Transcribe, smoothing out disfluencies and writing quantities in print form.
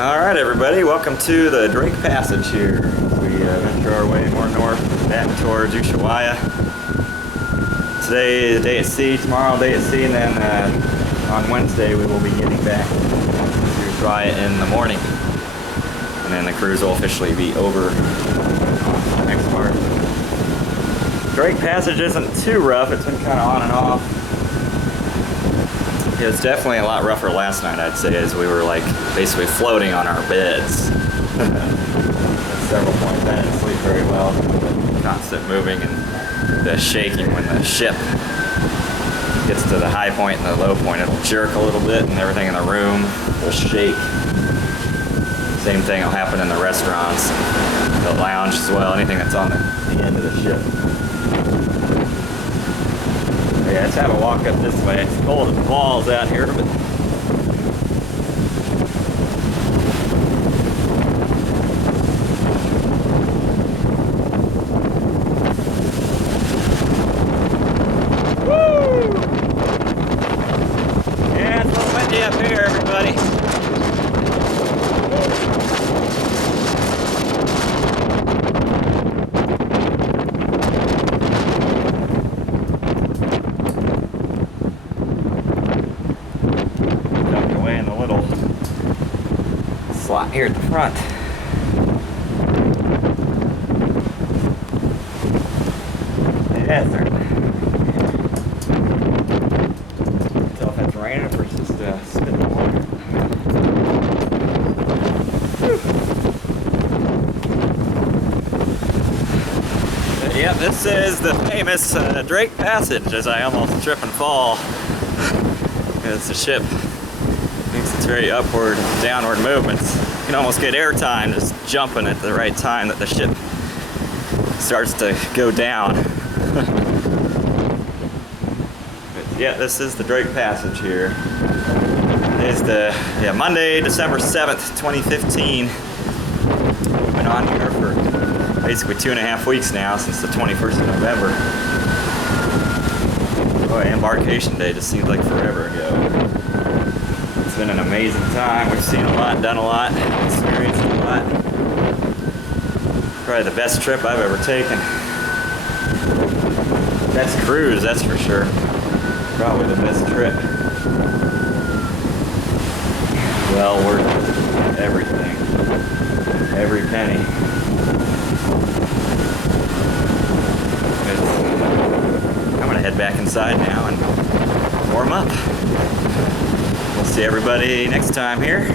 Alright everybody, welcome to the Drake Passage here. We venture our way more north, back towards Ushuaia. Today is day at sea, tomorrow day at sea, and then on Wednesday we will be getting back to Ushuaia in the morning. And then the cruise will officially be over on the next part. Drake Passage isn't too rough, it's been kind of on and off. It was definitely a lot rougher last night, I'd say, as we were like basically floating on our beds. At several points, I didn't sleep very well. Constant moving and the shaking when the ship gets to the high point and the low point. It'll jerk a little bit and everything in the room will shake. Same thing will happen in the restaurants, the lounge as well, anything that's on the end of the ship. Yeah, let's have a walk up this way. It's cold as balls out here, but woo! Yeah, it's a little windy up here, everybody. In the little slot here at the front. Yeah, certainly. Can't tell if it's raining or it's just spitting water. Yep, this is the famous Drake Passage, as I almost trip and fall. It's a ship. It's very upward, downward movements. You can almost get airtime just jumping at the right time that the ship starts to go down. But yeah, this is the Drake Passage here. It's the Monday, December 7th, 2015. We've been on here for basically 2.5 weeks now, since the 21st of November. Boy, embarkation day just seems like forever ago. It's been an amazing time. We've seen a lot, done a lot, experienced a lot. Probably the best trip I've ever taken. Best cruise, that's for sure. Probably the best trip. Well worth everything. Every penny. I'm gonna head back inside now and warm up. We'll see everybody next time here.